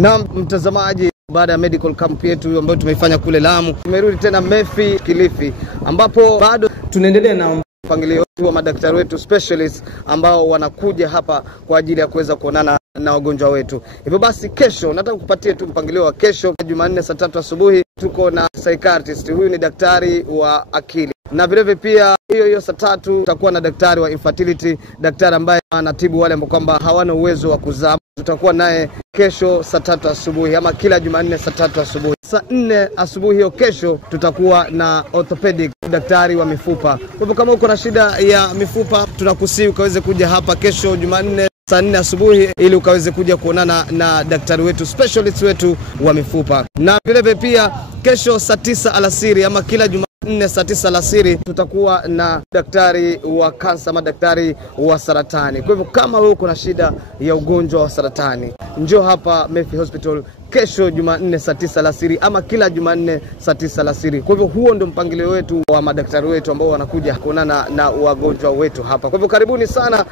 Na mtazamaji, baada ya medical camp yetu ambayo tumeifanya kule Lamu, tumerudi tena Meffi Kilifi, ambapo bado tunaendelea na mpangilio wa madaktari wetu specialist ambao wanakuja hapa kwa ajili ya kuweza kuonana na wagonjwa wetu. Hivyo basi kesho nataka kukupatia tu mpangilio wa kesho. Jumanne saa 3 asubuhi tuko na psychiatrist, huyu ni daktari wa akili. Na vile pia hiyo saa 3 tutakuwa na daktari wa infertility, daktari ambaye anatibu wale ambao kwamba hawana uwezo wa kuzaa. Tutakuwa naye kesho saa 3 asubuhi, ama kila Jumanne saa 3 asubuhi. Saa 4 asubuhi hiyo kesho tutakuwa na orthopedic, daktari wa mifupa. Kwa hivyo kama uko na shida ya mifupa, tunakusihi ukaweze kuja hapa kesho Jumanne saa 4 asubuhi ili ukaweze kuja kuonana na daktari wetu specialist wetu wa mifupa. Na vile pia kesho saa 9 alasiri, ama kila Jumanne saa 9 alasiri tutakuwa na daktari wa kansa, ama daktari wa saratani. Kwa hivyo kama wewe uko na shida ya ugonjwa wa saratani, njoo hapa Meffi Hospital kesho Jumanne saa 9 alasiri, ama kila Jumanne saa 9 alasiri. Kwa hivyo huo ndio mpangilio wetu wa madaktari wetu ambao wanakuja kuonana na wagonjwa wetu hapa. Kwa hivyo karibuni sana.